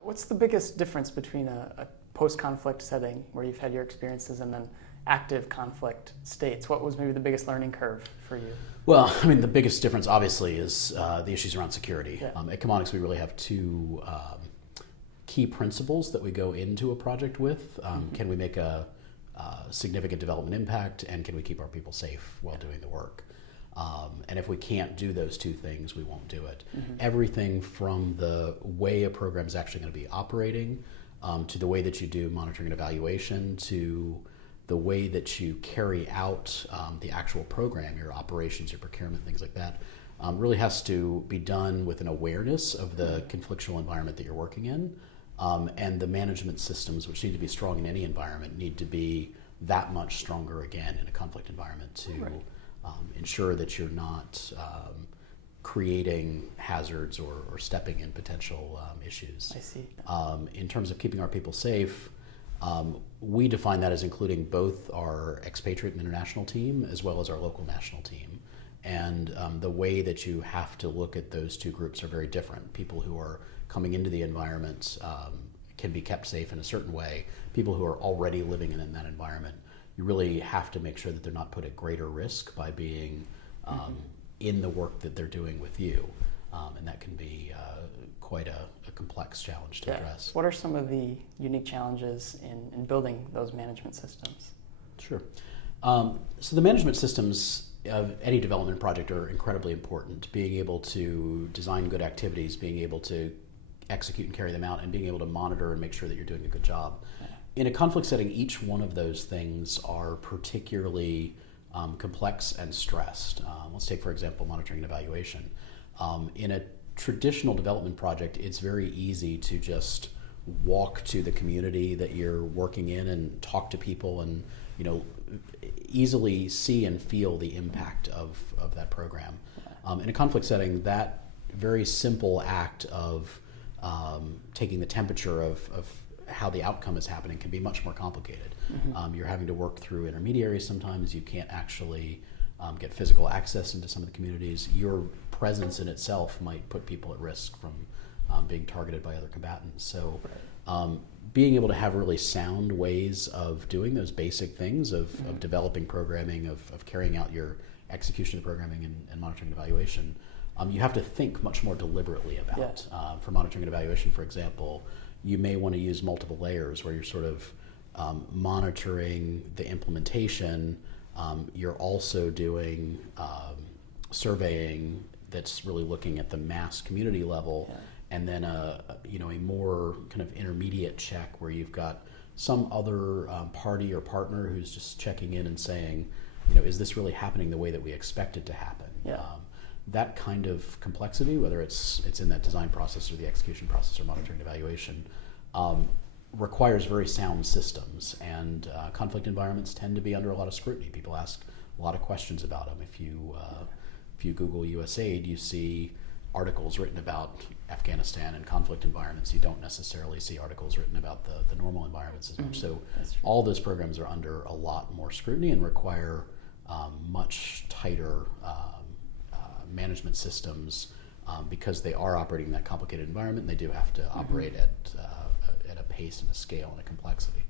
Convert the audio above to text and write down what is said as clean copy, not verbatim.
What's the biggest difference between a post-conflict setting where you've had your experiences and then active conflict states? What was maybe the biggest learning curve for you? Well, I mean, the biggest difference obviously is the issues around security. Yeah. At Chemonics, we really have two key principles that we go into a project with. Can we make a significant development impact, and can we keep our people safe while doing the work? And if we can't do those two things, we won't do it. Everything from the way a program is actually going to be operating, to the way that you do monitoring and evaluation, to the way that you carry out the actual program, your operations, your procurement, things like that, really has to be done with an awareness of the conflictual environment that you're working in. And the management systems, which need to be strong in any environment, need to be that much stronger again in a conflict environment to ensure that you're not creating hazards or stepping in potential issues. I see. In terms of keeping our people safe, we define that as including both our expatriate and international team as well as our local national team. And the way that you have to look at those two groups are very different. People who are coming into the environment can be kept safe in a certain way. People who are already living in that environment, you really have to make sure that they're not put at greater risk by being in the work that they're doing with you. And that can be quite a complex challenge to address. What are some of the unique challenges in building those management systems? Sure. So the management systems of any development project are incredibly important. Being able to design good activities, being able to execute and carry them out, and being able to monitor and make sure that you're doing a good job. In a conflict setting, each one of those things are particularly complex and stressed. Let's take, for example, monitoring and evaluation. In a traditional development project, it's very easy to just walk to the community that you're working in and talk to people and easily see and feel the impact of that program. In a conflict setting, that very simple act of taking the temperature of how the outcome is happening can be much more complicated. You're having to work through intermediaries sometimes. You can't actually get physical access into some of the communities. Your presence in itself might put people at risk from being targeted by other combatants. So being able to have really sound ways of doing those basic things of developing programming, of carrying out your execution of the programming and monitoring and evaluation, you have to think much more deliberately about. For monitoring and evaluation, for example, you may want to use multiple layers where you're sort of monitoring the implementation. You're also doing surveying that's really looking at the mass community level, and then a more kind of intermediate check where you've got some other party or partner who's just checking in and saying, is this really happening the way that we expect it to happen? That kind of complexity, whether it's in that design process or the execution process or monitoring and evaluation, requires very sound systems, and conflict environments tend to be under a lot of scrutiny. People ask a lot of questions about them. If you Google USAID, you see articles written about Afghanistan and conflict environments. You don't necessarily see articles written about the normal environments as much. So all those programs are under a lot more scrutiny and require much tighter management systems because they are operating in that complicated environment. And they do have to operate at a pace and a scale and a complexity.